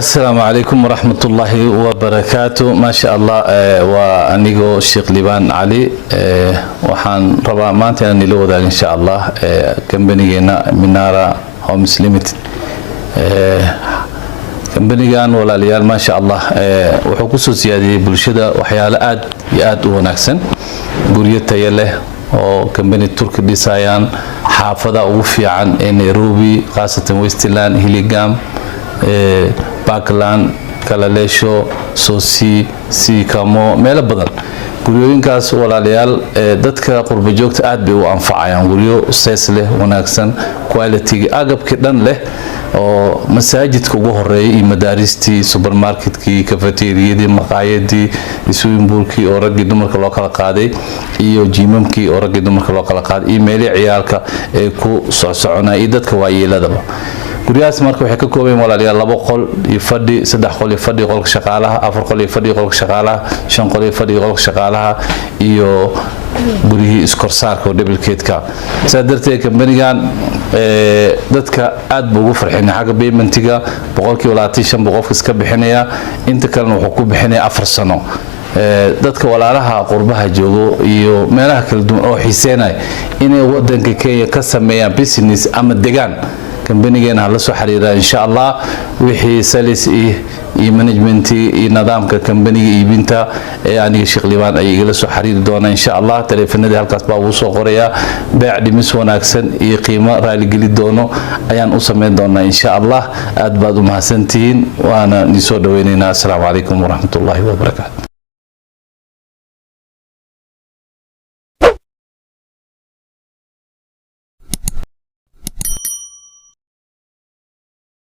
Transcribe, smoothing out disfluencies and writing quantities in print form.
السلام عليكم ورحمة الله وبركاته. ما شاء الله وأنيقو الشيخ لبان علي وحان ربا مانتنا نلو ذا إن شاء الله كمبنينا منارة هومس ليميتد كمبنيان ولا ليال ما شاء الله وحكوسو سيادي بلشدة وحيال آد ونكسن بريتا يله وكمبني ترك ديسايان حافظة وفي عن نيروبي خاصة ويستلان هيليغام باكلان كالاليشو سوسي سيكامو ميلا بدن guriyooyinkaas walaalayaal dadka qurba joogta aad bay u anfacayaan guriyo stees leh wanaagsan quality agabki dhan leh oo masaajidka ugu horeeyay iyo madaaristii supermarketkii cafeteriadii maqaayadii isuimbuulkii oo ragii dumarka loo kala qaaday iyo jiimamkii oo ragii dumarka loo kala qaaday iyo meelii ciyaalka ee ku soconay dadka waayeeladaba guriyaas marka waxay ka koobayeen walaalayaal 2 qol iyo fadhi 3 qol iyo fadhi qolka shaqaalaha 4 qol iyo fadhi qolka shaqaalaha 5 qol iyo fadhi qolka shaqaalaha iyo guriyii iskorsaarka oo duplicate-ka sadarteed kambanigan dadka aad buu ugu farxinay xagga paymentiga 25% qofka iska bixinaya inta kalena wuxuu ku bixinaya 4 sano dadka walaalaha qurbaha joogo iyo meelaha kala duwan oo xiiseenay inay wadanka Kenya ka sameeyaan business ama deegaan كمبنينا هلا سو حريرة إن شاء الله وحي سلس management نظامك كمبني بنتا يعني شيخ ليبان أي جلسوا حرير دونا إن شاء الله تلفنا ده هالكسبة وصو قرية بعد مسونا أكسن قيمة رأي جلد دونه أيان أسمين دونا إن شاء الله أدبادو مع سنتين وأنا نسود ويننا السلام عليكم ورحمة الله وبركاته.